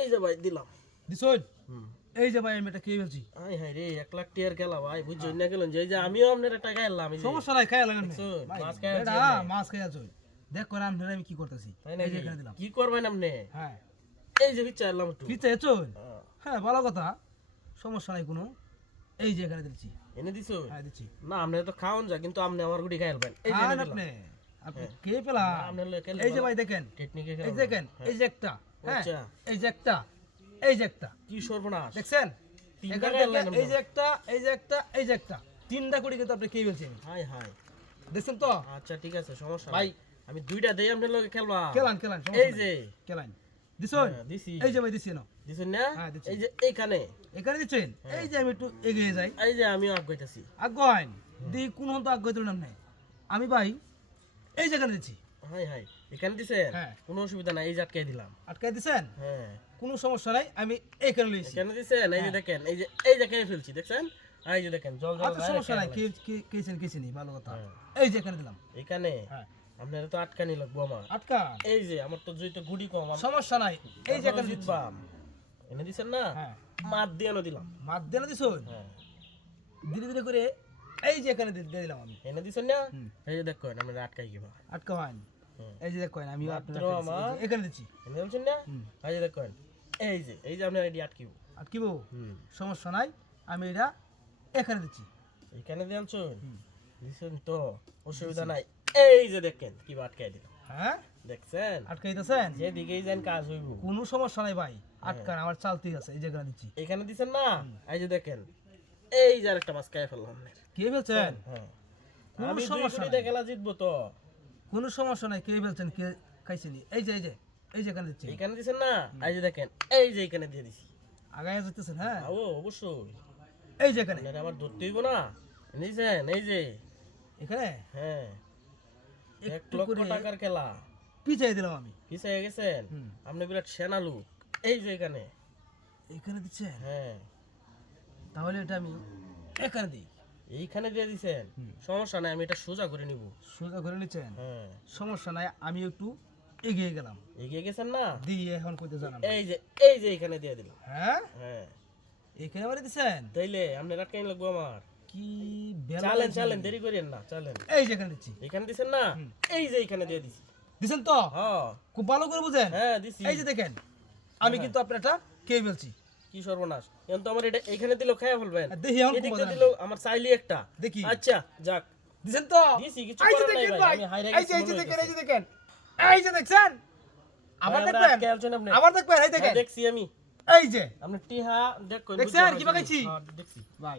এই যে ভাই দিলাম। দিছুন এই যে ভাই আমি এটা খেয়ে ফেলছি। আই হাই রে 1 লাখ টাকার খেলা ভাই বুঝছই না গেলেন যে এই যে আমিও আপনার একটা খাইলাম এই যে সমস্যা নাই খাইয়া লাগেন দেখছুন, ভাই মাছ খাইয়া এটা আছি মাছ খাইয়া আছো দেখ করে আমি কি করতেছি তাই এই নাকি? যে এখানে দিলাম কি করবেন আপনি? হ্যাঁ এই যে বিচারলাম একটু কি চাইছুন হ্যাঁ। হ্যাঁ ভালো কথা সমস্যা নাই কোনো এই যে এখানে দিচ্ছি এনে দিছো? হ্যাঁ দিচ্ছি না আপনি তো খাওন যা কিন্তু আপনি আমার গুড়ি খাইলবেন এই যে খান এনে দিলাম। আপনি আপনি খেয়ে ফেলা না, আপনার লগে খেলে এই যে ভালো। ভাই দেখেন টেকনিকে এই খেলা দেখেন এই যে একটা হ্যাঁ আচ্ছা। এই যে একটা এই যে একটা কি সর্বনাশ দেখছেন তিনটা এখানে খাইলেন দেখেন, এই যে একটা এই যে একটা এই যে একটা তিনটা করে কিন্তু আপনি খেয়ে ফেলছেন হাই হাই দেখছেন তো আচ্ছা ঠিক আছে সমস্যা ভাই, ভাই আমি দুইটা দেই আপনার লগে খেলবা কেলান কেলান এই যে কেলান দিছুন হ্যাঁ, দিছি এই যে ভাই দিছি না দিছেন না হ্যাঁ, দিছি। এই যে এইখানে এখানে দিচ্ছেন এই যে আমি একটু এগিয়ে যাই এই যে আমিও আগাইতাছি আগাইন দি কোন হতো আগাই তুললাম নাই আমি ভাই এই জায়গায় দিচ্ছি হাই হাই এখানে দিছেন হ্যাঁ। কোনো অসুবিধা নাই এই যে আটকাই দিলাম আটকাই দিছেন হ্যাঁ কোনো সমস্যা নাই আমি এইখানে লইছি এখানে দিছেন এই যে দেখেন এই যে খেয়ে ফেলছি দেখছেন এই যে দেখেন জল জল আচ্ছা বাইরে সমস্যা নাই খেয়ে কেছেন কেছেনি ভালো কথা হ্যাঁ। এই যে এখানে দিলাম ফেলছি। এখানে হ্যাঁ আপনার তো আটকানি লাগবো আমার আটকা এই যে আমার তো জুই তো গুড়ি কম আমি সমস্যা নাই এই যে এখানে দিচ্ছি জিতবাম এনে দিছেন না হ্যাঁ মাত দিয়ে এনে দিলাম মাত দেনা দিছুন হ্যাঁ ধীরে ধীরে করে এই যে এখানে দিয়ে দিলাম আমি এনে দিছেন না হুম। এই যে দেখেন আমরা আটকাই কিবা আটকা হয় হুম। এই যে দেখেন আমি মাত্র আমার- এখানে দিচ্ছি এনে দিচ্ছেন না হুম। এই যে দেখেন এই যে আপনার এটি আটকিব আটকিব হুম সমস্যা নাই আমি এটা এখানে দিচ্ছি এখানে দিয়ে আনছুন হুম। দিছেন তো অসুবিধা নাই এই যে দেখেন কিবা আটকাই দিলাম হ্যাঁ দেখছেন আটকাইতেছেন যেদিকেই যান কাজ হইব কোনো সমস্যা নাই ভাই আটকান আমার চালতেই আছে এই জায়গায় দিচ্ছি এখানে দিছেন না এই যে দেখেন এই যে আরেকটা মাছ খাই ফেললাম কে ফেলছেন হ্যাঁ কোনো আমি দুই সমস্যা কোটিতে নাই খেলা জিতবো তো কোনো সমস্যা নাই কে ফেলছেন কে খাইছেনি এই যে এই যে এখানে দিচ্ছি এখানে দিছেন না এই যে দেখেন এই যে এখানে দিয়ে দিছি আগায় যেতেছেন হ্যাঁ ও অবশ্যই এই যে এখানে আপনারা আমার ধরতে হইব না নিছেন এই যে এখানে হ্যাঁ এক একটু লক্ষ করে টাকার খেলা পিছাই দিলাম আমি পিছিয়ে গেছেন হুম। আপনি বিরাট সেনা লোক এই যে এখানে এখানে দিচ্ছেন হ্যাঁ তাহলে এটা আমি এখানে দিই এইখানে দিয়ে দিছেন হুম। সমস্যা নাই আমি এটা সোজা করে নিব সোজা করে নিচ্ছেন হ্যাঁ সমস্যা নাই আমি একটু এগিয়ে গেলাম এগিয়ে গেছেন না দিয়ে এখন কইতে জানাম এই যে এখানে দিয়ে দিলাম হ্যাঁ হ্যাঁ এখানে বাড়ি দিচ্ছেন তাইলে আপনি রাটকাইন লাগবো আমার কি বেলা চালেন লাগছে। চালেন দেরি করেন না চালেন এই যে এখানে দিচ্ছি এখানে দিছেন না হুম। এই যে এখানে দিয়ে দিছি দিছেন তো হ্যাঁ খুব ভালো করে বুঝেন হ্যাঁ দিছি এই যে দেখেন আমি কিন্তু আপনার এটা খেয়ে ফেলছি কি সর্বনাশ এখন তো আমার এটা এখানে দিলেও খাইয়া ফেলবেন আর দেখি এখন এদিক কোন দিয়ে বাজার দিলেও আমার চাইলি একটা দেখি আচ্ছা যাক দিছেন তো দিছি, কিছু এই যে করার নাই দেখেন ভাই, ভাই আমি হাইরা এই যে গেছি মনে দেখেন এই যে হইতেছে। দেখেন এই যে দেখছেন আবার আমরা দেখবেন আটকে আছেন আপনি। আবার দেখবেন এই হ্যাঁ, দেখেন দেখছি আমি এই যে আপনি টিহা দেখ দেখছেন কি বাগাইছি? দেখছি ভাই